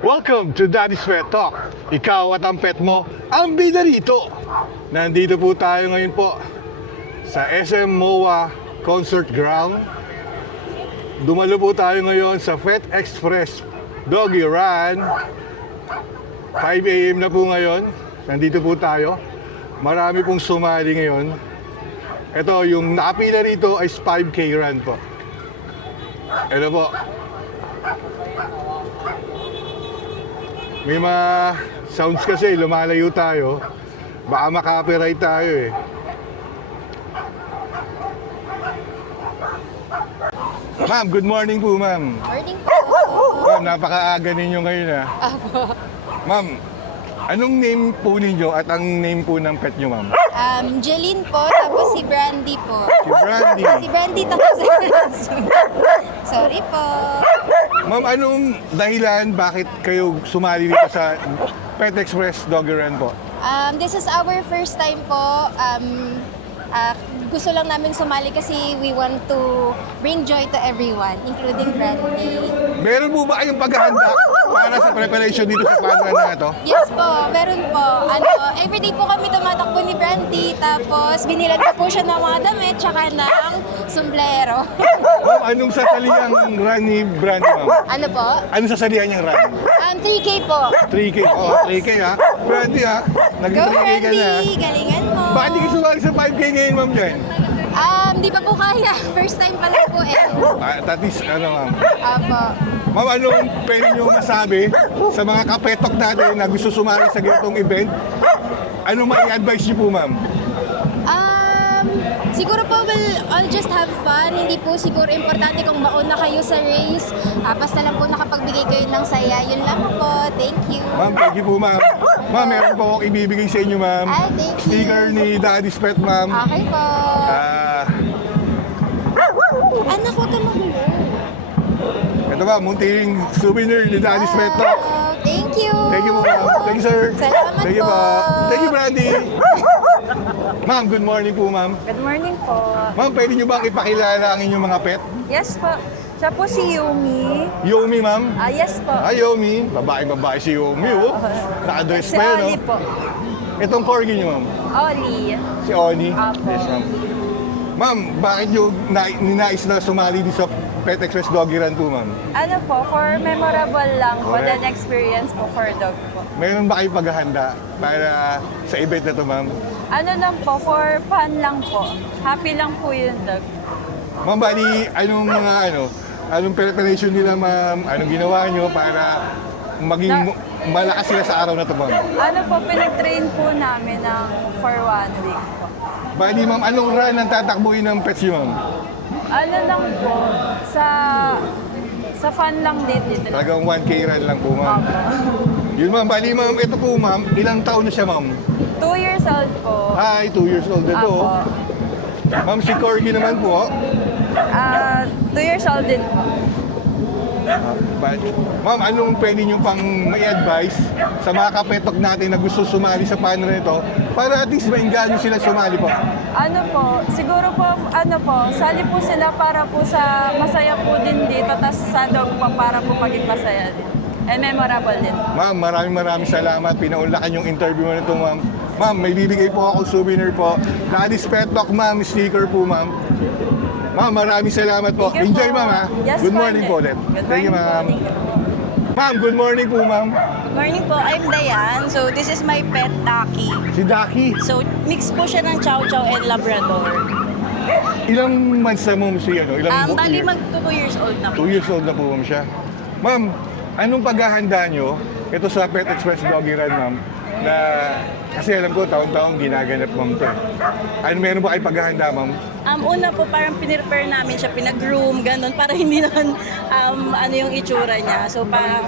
Welcome to Daddy's Pet Talk. Ikaw at ang pet mo, ang bida rito. Nandito po tayo ngayon po sa SM MOA Concert Ground. Dumalo po tayo ngayon sa Pet Express Doggy Run. 5 AM na po ngayon. Nandito po tayo. Marami pong sumali ngayon. Ito, yung nakapila rito ay 5K run po. Ito po. May mga sounds kasi, lumalayo tayo. Baka makapiright tayo eh. Ma'am, good morning po, ma'am. Morning po. Ma'am, napakaaga ninyo ngayon ah. Apo. Ma'am, anong name po ninyo at ang name po ng pet nyo, ma'am? Jeline po, tapos si Brandy po. Si Brandy. Si Brandy tapos sorry po. Ma'am, anong dahilan bakit kayo sumali dito sa Pet Express Doggy Run po? This is our first time po. Gusto lang namin sumali kasi we want to bring joy to everyone, including Brandy. Meron po ba kayong paghahanda para sa preparation dito sa Fun Run na ito? Yes po, meron po. Everyday po kami tumatakbo ni Brandy, tapos binilan ko po siya ng mga damit, tsaka ng sombrero. Ma'am, anong sasalihan ng run ni Brandy, ma'am? Ano po? Anong sasalihan niyang run? 3K po. 3K. Oo, 3K ha. Brandy ha. Go Nag-3K ka Brandy! na. Galingan mo. Bakit di ka sumali sa 5K ngayon, ma'am, dyan? Di pa po kaya. First time pa lang po eh. That is, ano, ma'am? Apo. Ma'am, anong pwede niyo masabi sa mga kapetok natin na gusto sumali sa ganitong event? Ano mai-advise niyo po, ma'am? Siguro po, I'll just have fun. Hindi po siguro importante kung mauna kayo sa race. Basta lang po nakapagbigay kayo ng saya. Yun lang po. Thank you. Ma'am, thank you po, ma'am. Ma'am, meron po akong ibibigay sa inyo, ma'am. Ay, thank you. Sticker ni Daddy's Pet, ma'am. Okay po. Anak, huwag ka magulo. Ito ba, munting souvenir ni Daddy's Pet Talk. Wow, thank you. Thank you po, ma'am. Thank you, sir. Salamat Thank you po. Thank you, Brandy. Ma'am, good morning po, ma'am. Good morning po. Ma'am, pwede niyo bang ipakilala ang inyong mga pet? Yes po. Siya po si Yumi. Yomi, ma'am. Yes po. Ay, Yomi. Babae si Yomi, oh. Nakadress Si pa yun, Oli oh. po. Itong corgi niyo, ma'am. Oli. Si Oni. Apo. Yes, ma'am. Ma'am, bakit niyo ninais na sumali dito sa Pet Express Doggy Run po, ma'am? Ano po, for memorable lang po, Correct. then experience po for dog po. Meron ba kayong paghahanda para sa event na to, ma'am? Ano lang po, for fun lang po. Happy lang po yung dog. Ma'am, bali, anong preparation nila, ma'am? Anong ginawa niyo para maging malakas sila sa araw na to, ma'am? Ano po, pinag-train po namin for 1 week po. Bali, ma'am, anong run ang tatakbuhin ng pets niyo, ma'am? Ano lang po, sa fun lang din dito. Talagang 1K run lang po, ma'am. Apo. Yun, ma'am. Bali, ma'am, ito po, ma'am. Ilang taon na siya, ma'am? 2 years old po. Hi, 2 years old na to. Apo. Ma'am, si Corgi naman po. 2 years old din po. Ma'am, anong pwede nyo pang may advice sa mga kapetok natin na gusto sumali sa panel nito para at least mainganyo sila sumali po? Ano po, siguro po, sali po sila para po sa masaya po din dito, tas sa dog pa para po maging masaya din. And memorable din. Ma'am, maraming salamat. Pinaunlakan yung interview mo nito, ma'am. Ma'am, may bibigay po ako souvenir po. Daddy's Pet Talk, ma'am. Sticker po, ma'am. Ma'am, maraming salamat po. Thank you Enjoy, po. ma'am, ha? Yes, Good po, morning po ulit. Good Thank you, morning po. ma'am. Thank you po. Ma'am, good morning po, ma'am. Good morning po, I'm Dayan. So this is my pet, Taki. Si Daki. So mix po siya ng Chow Chow and Labrador. Ilang months na, ma'am, si ano? Ilang Bali year? mag 2 years old na po. 2 years old na po, ma'am, siya. Ma'am, anong paghahanda nyo ito sa Pet Express Doggy Run, ma'am? Na, kasi alam ko, taon-taon ginaganap, ma'am, to. Ano, meron ba kayo paghahanda, ma'am? Una po parang pinirepare namin siya, pinag-groom, ganun, para hindi naman ano yung itsura niya. So parang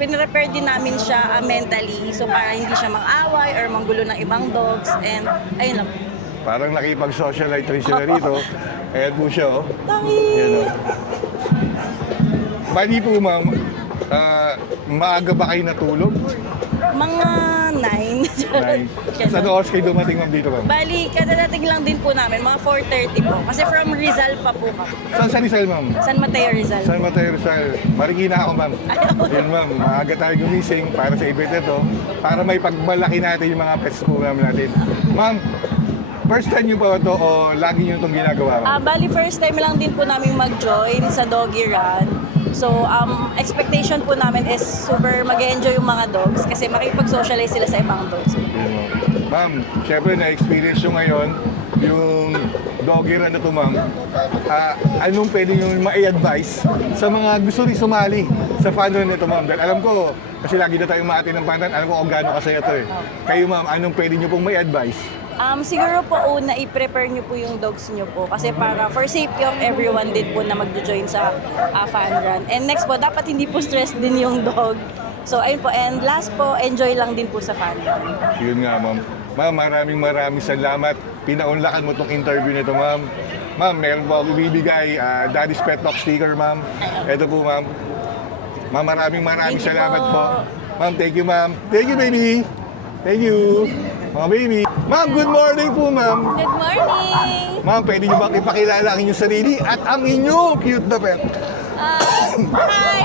pinirepare din namin siya mentally. So para hindi siya mang-away or manggulo ng ibang dogs. And ayun lang. Parang nakipag-socialite rin sila rito. Ayan po siya, oh. Taki! Ayan, oh. Bali po, ma'am, maaga ba kayo natulog? Mga 9. 9. Sa oras kayo dumating ma'am dito ma'am? Bali, kadadating lang din po namin, mga 4:30 po. Kasi from Rizal pa po kami. Saan sa Rizal ma'am? San Mateo, Rizal. San Mateo Rizal. Marikina ako ma'am. Yun ma'am, maaga tayo gumising para sa event ito. Para may pagmalaki natin yung mga pets po ma'am natin. Ma'am, first time nyo ba ito o lagi nyo itong ginagawa ma'am? Bali, first time lang din po namin mag-join sa doggy run. So, expectation po namin is super mag-enjoy yung mga dogs kasi makipag-socialize sila sa ibang dogs. Yun, ma'am. Ma'am, syempre na-experience nyo ngayon yung doggy run na ito ma'am. Anong pwede nyo ma-i-advise sa mga gusto rin sumali sa fun run nito ma'am? Dahil alam ko, kasi lagi na tayong maatin ng fun run, alam ko kung gaano kasaya ito eh. Kayo ma'am, anong pwede nyo pong ma-i-advise? Siguro po una, i-prepare nyo po yung dogs nyo po kasi para for safety of everyone din po na mag-join sa fun run. And next po, dapat hindi po stress din yung dog. So ayun po, and last po, enjoy lang din po sa fun run. Yun nga ma'am. Ma'am, maraming salamat. Pinaunlakan mo tong interview nito ma'am. Ma'am, meron po ako bibigay Daddy's Pet Talk sticker ma'am. Ito po ma'am. Ma'am, maraming Thank you salamat po. po. Ma'am, thank you ma'am. Thank you baby. Thank you. Mga baby. Ma'am, good morning po ma'am. Good morning! Ma'am, pwede niyo bang ipakilala ang inyong sarili at ang inyong cute na pet? Hi,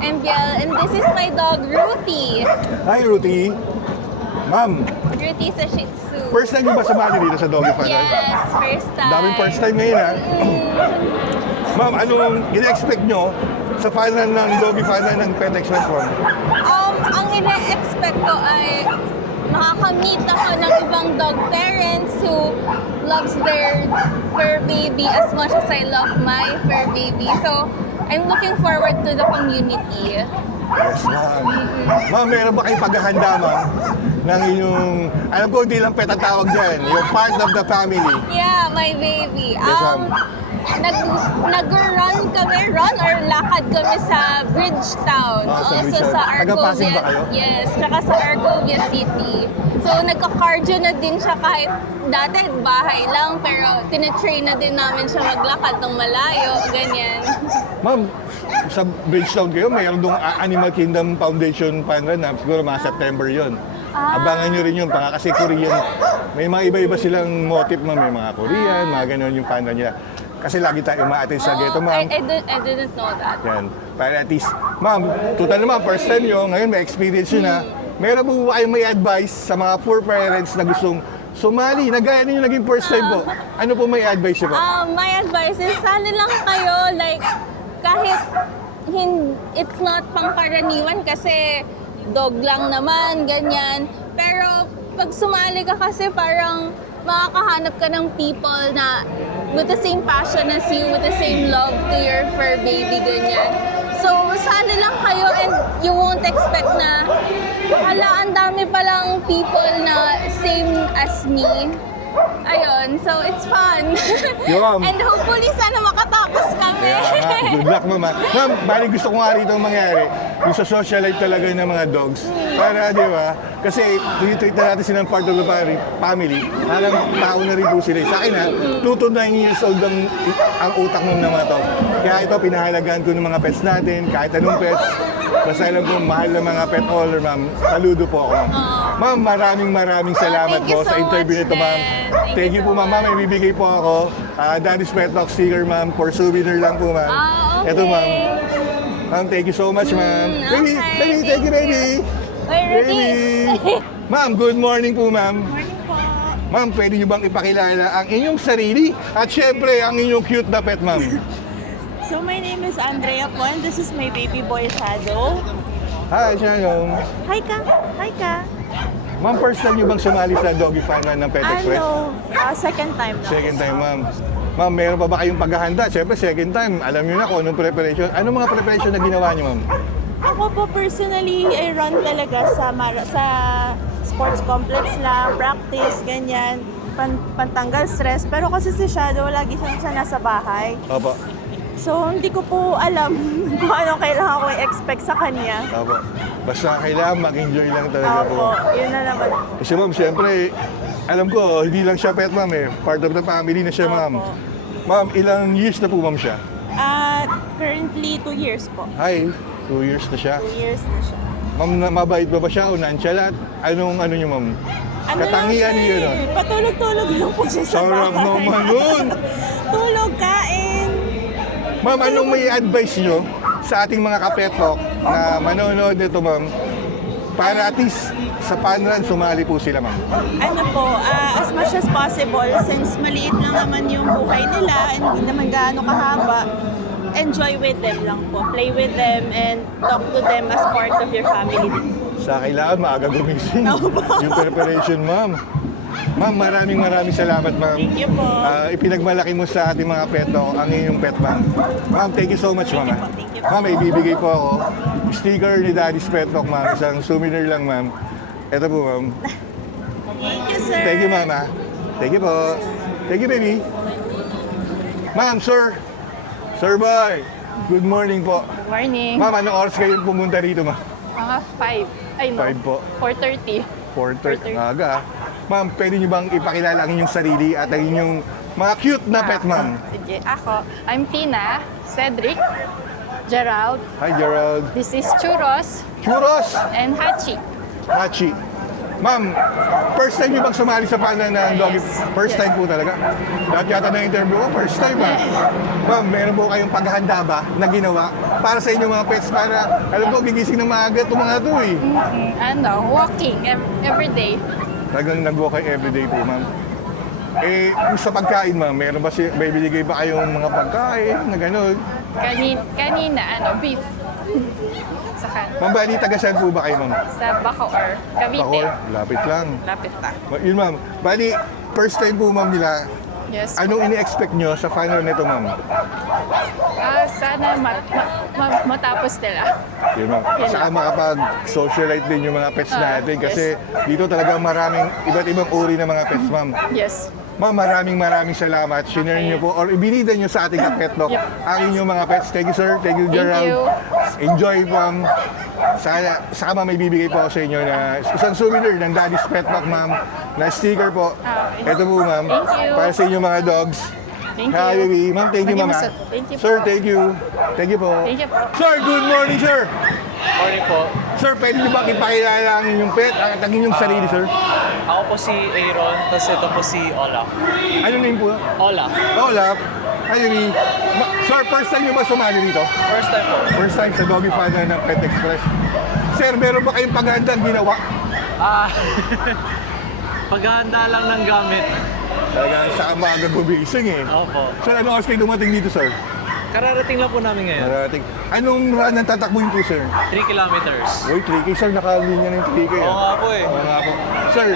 I'm Biel, and this is my dog, Ruthie. Hi, Ruthie. Ma'am, Ruthie's a Shih Tzu. first time niyo ba sumali dito sa Doggy Fun Run? Yes, first time. Daming first time ngayon ha. Ma'am, anong ina-expect nyo sa fun run ng Doggy Fun Run ng Pet Express One? Ang ina-expect ko ay makakamit ako ng ibang dog parents who loves their fur baby as much as I love my fur baby. So, I'm looking forward to the community. Yes, ma'am. Ma'am, meron ba kayong paghahanda, ma'am? Ng inyong, alam ko hindi lang pet ang tawag dyan, yung part of the family. Yeah, my baby. Yes, ma'am. Nag-run kami, or lakad kami sa Bridgetown. Sa Also Bridgetown. sa Taga-Pasig ba Argovia. kayo? Yes, tsaka sa Argovia City. So nagka-cardio na din siya kahit dati bahay lang, pero tinitrain na din namin siya maglakad ng malayo, ganyan. Ma'am, sa Bridgetown kayo, mayroon dong Animal Kingdom Foundation Fun Run na siguro mga September yon. Abangan nyo rin yun, kasi Korean. May mga iba-iba silang motif, ma'am. May mga Korean, mga ganun yung fun run nila. Kasi lagi tayo umaatin sa ghetto, ma'am. I didn't know that. Yan. Para at least, ma'am, total naman, first time nyo, ngayon may experience nyo na. Meron po ba kayong may advice sa mga poor parents na gustong sumali? Nagaya ninyo naging first time po. Ano po may advice nyo po? My advice is sali lang kayo, like, kahit it's not pangkaraniwan kasi dog lang naman, ganyan. Pero pag sumali ka kasi parang makakahanap ka ng people na with the same passion as you, with the same love to your fur baby, ganyan. So, sali lang kayo and you won't expect na, hala, ang dami palang people na same as me. Ayun, so it's fun. Yun. And hopefully, sana makatapos kami. Kaya nga, good luck, ma'am. Ma'am, bali gusto ko nga rito mangyari, yung sa social life talaga ng mga dogs. Para, di ba? Kasi tinitreat na natin silang part of the family. Parang tao na rin po sila. Sa akin ha, 2 to 9 years old ang utak ng mga to. Kaya ito, pinahalagaan ko ng mga pets natin, kahit anong pets. Basta alam ko, mahal na mga pet owner, ma'am. Saludo po ako, ma'am. Ma'am, maraming salamat Thank you po sa so interview much nito, ma'am. din. Thank you po, ma'am. Ma'am, may bibigay po ako. Daddy's Pet Talk sticker, ma'am. For souvenir lang po, ma'am. Okay. Ito, ma'am. Ma'am, thank you so much, ma'am. Baby, okay. baby, thank you, baby. Uy, Rudy. Ma'am, good morning po, ma'am. Morning po. Ma'am, pwede niyo bang ipakilala ang inyong sarili at syempre ang inyong cute na pet, ma'am? So my name is Andrea po and this is my baby boy Shadow. Hi, Shalom. Hi ka! Hi ka! Ma'am, first time niyo bang sumali sa Doggy Fun Run ng Pet Express? Second time na. Second time, ma'am. Ma'am, meron pa ba kayong paghahanda? Siyempre, second time, alam niyo na kung anong preparation. Ano mga preparation na ginawa niyo, ma'am? Ako po personally, I run talaga sa sports complex lang, practice, ganyan, pantanggal stress. Pero kasi si Shadow, lagi siya nasa bahay. Opo. So, hindi ko po alam kung anong kailangan ko i-expect sa kanya. Opo. Basta kailangan mag-enjoy lang talaga po. Opo, yun na naman. Kasi ma'am, siyempre, alam ko, hindi lang siya pet, ma'am eh. Part of the family na siya, ma'am. Opo. Ma'am, ilang years na po, ma'am, siya? Currently, 2 years po. Hi, 2 years na siya. 2 years na siya. Ma'am, mabait ba siya o nonchalant? Anong ano niyo, ma'am? Ano Katangian lang niyo, siya no? eh, patulog-tulog lang po siya sa Sarap bahay. naman nun! Tulog, kain. Ma'am, anong may advice nyo sa ating mga kapetok na manonood nito, ma'am? Para at least sa fun run, sumali po sila, ma'am. Ano po, as much as possible, since maliit lang naman yung buhay nila, and hindi naman gaano kahaba, enjoy with them lang po. Play with them and talk to them as part of your family. Sa kailangan, maaga gumising. Yung preparation, ma'am. Ma'am, maraming salamat, ma'am. Thank you po. Ipinagmalaki mo sa ating mga peto ang inyong pet, ma'am. Ma'am, thank you so much, ma'am. Thank you po, thank you po. Ma'am, may ibibigay po ako. Sticker ni Daddy's Pet Talk, ma'am. Isang souvenir lang, ma'am. Ito po, ma'am. Thank you, sir. Thank you, ma'am. ah. Thank you po. Thank you, baby. Ma'am, sir. Sir boy. Good morning po. Good morning. Ma'am, anong oras kayo pumunta rito, ma'am? Mga 5. Ay, no. 5 po. 4:30. 4:30. Aga. ah. Ma'am, pwede niyo bang ipakilala ang inyong sarili at ang inyong mga cute na pet, ma'am? Sige, ako. I'm Tina, Cedric, Gerald. Hi, Gerald. This is Churros Churros. and Hachi. Hachi. Ma'am, first time niyo bang sumali sa panda ng doggy? First time po talaga. Lahat yata na interview ko, first time ba? Ma'am, meron po kayong paghahanda ba na ginawa para sa inyong mga pets para, alam ko, gigising ng maaga itong mga ito eh. Ano, walking every day. Talagang nag-walk kayo everyday po, ma'am. Eh, sa pagkain, ma'am, meron ba may binigay ba kayong mga pagkain na gano'n? Kanina, beef. Saka Ma'am, bali, taga saan po ba kayo, ma'am? sa Bacoor, Cavite. Bacoor? Lapit lang. Lapit lang. Yun, ma'am. Bali, first time po, ma'am, nila. Yes. Anong ini-expect nyo sa final nito, ma'am? Sana matapos nila. Yun, ma'am. Saka makapag-socialite din yung mga pets natin kasi dito talagang maraming iba't ibang uri ng mga pets, ma'am. Yes. Ma'am, maraming salamat. Shinare niyo po or ibinida niyo sa ating pet talk Yep. ang inyong mga pets. Thank you, sir. Thank you, Thank Gerald. you. Enjoy, ma'am. Saka ma'am, may bibigay po ako sa inyo na isang souvenir ng Daddy's Pet Talk, ma'am, na sticker po. Okay. Ito po, ma'am. Thank you. Para sa inyong mga dogs. Thank you. Hi, baby. Ma'am, thank you, ma'am. ah. Thank you po. Sir, thank you. Thank you po. Thank you po. Sir, good morning, sir. Morning po. Sir, pwede niyo ba ipakilala ang inyong pet at ang inyong sarili, sir? Ako po si Aaron, tapos ito po si Olaf. Ano name po? Olaf. Hola. Hi, baby. Sir, first time niyo ba sumali dito? First time po. First time sa Doggy Father ng Pet Express. Sir, meron ba kayong paghandang ginawa? Ah, paghahanda lang ng gamit. Talagang sa maaga gumising eh. Opo. Sir, ano oras kayo dumating dito, sir? Kararating lang po namin ngayon. Narating. Anong run ang tatakbuhin po, sir? 3 kilometers. Uy, 3K, sir. Nakalinya ng 3K. Oo nga po eh. Oo nga po. Sir,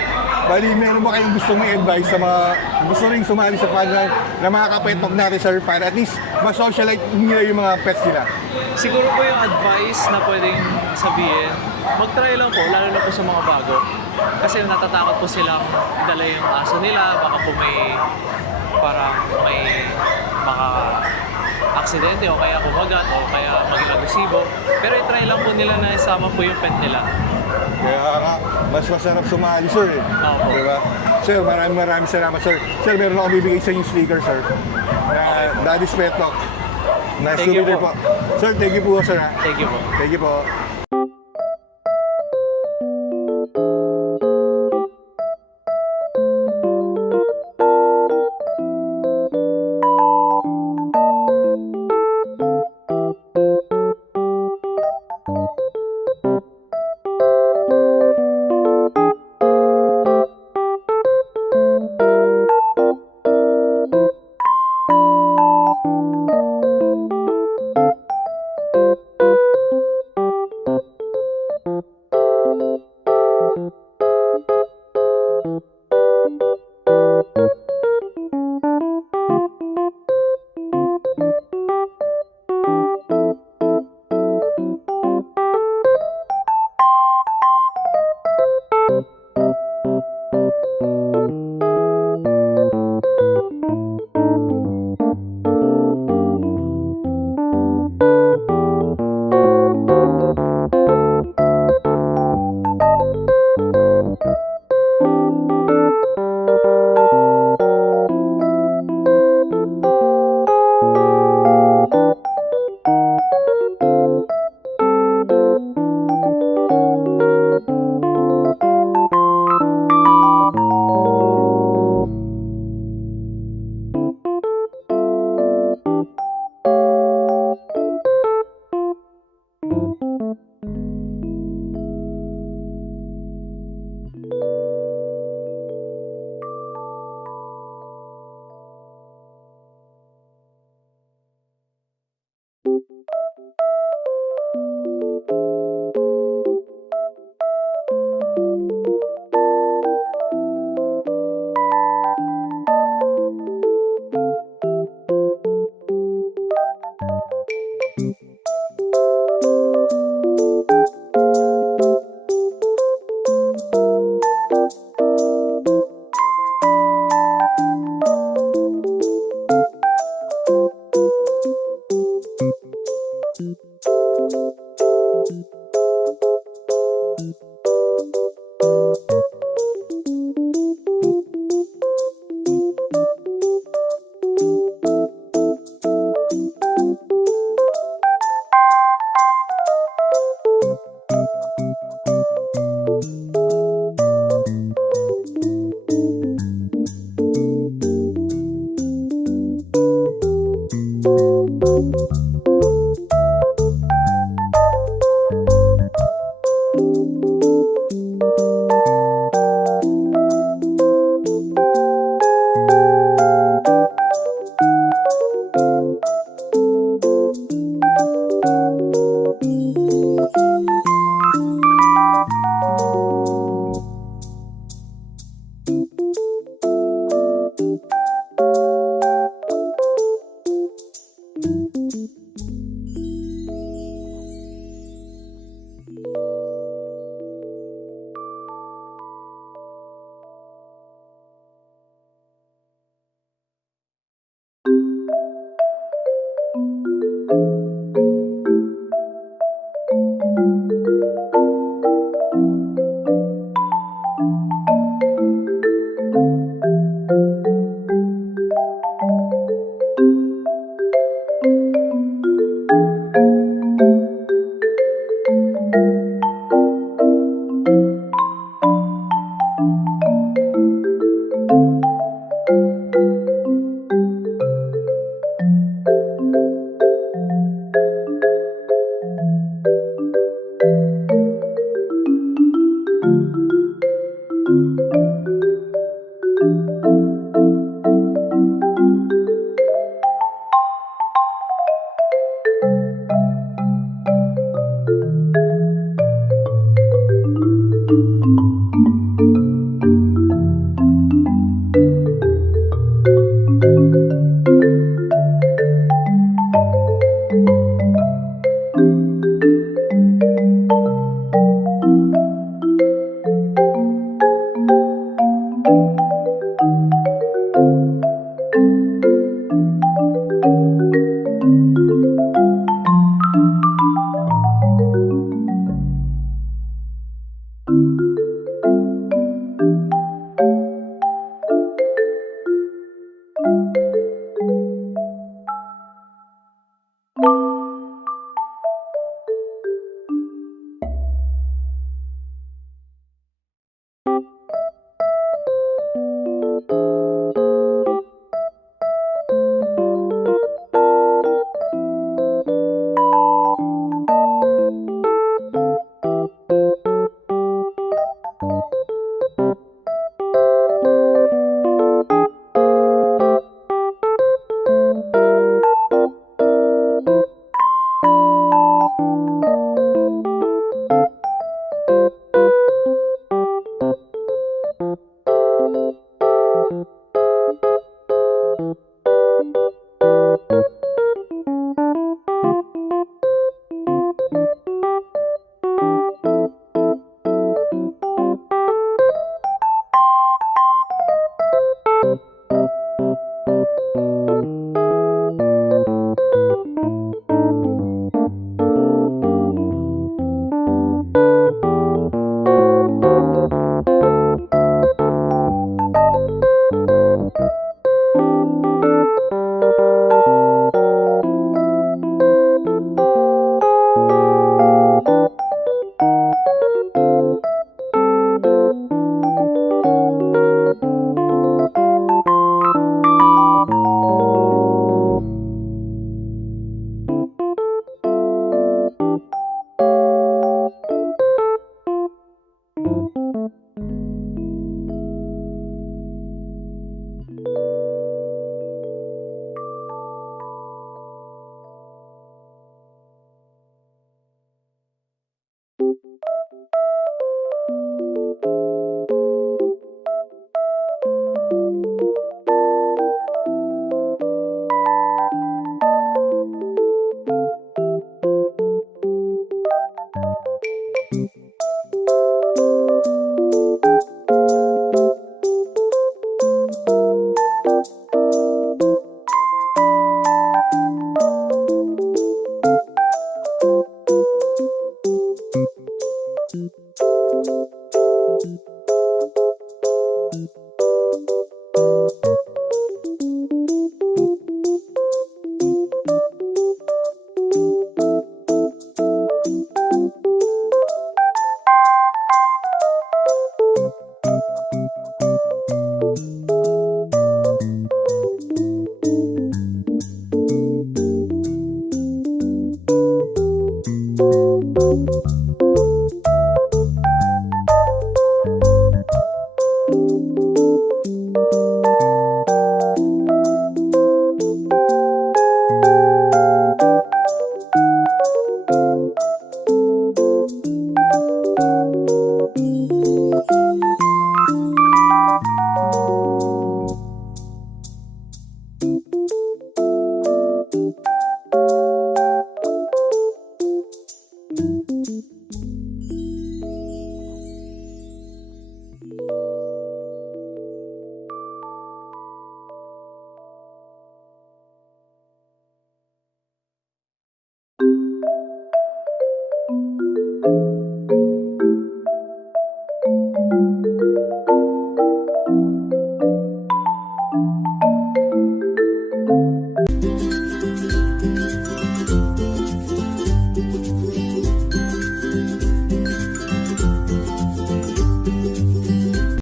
bali, meron ba kayong gusto may advice sa mga gusto rin sumali sa fun run na mga kapetpok natin, sir, para at least ma-socialite nila yung mga pets nila? Siguro po yung advice na pwedeng sabihin, mag-try lang po, lalo na po sa mga bago. Kasi natatakot po silang dala yung aso nila, baka po may aksidente o kaya kumagat o kaya maging agresibo. Pero i-try lang po nila na isama po yung pet nila. Kaya nga, mas masarap sumali, sir eh. Opo. Diba? Sir, maraming salamat, sir. Sir, meron ako bibigay sa inyong sticker, sir. Na Daddy's Pet Talk. Nice Thank you souvenir po. po. Sir, thank you po, sir. ha? Thank you po. Thank you po.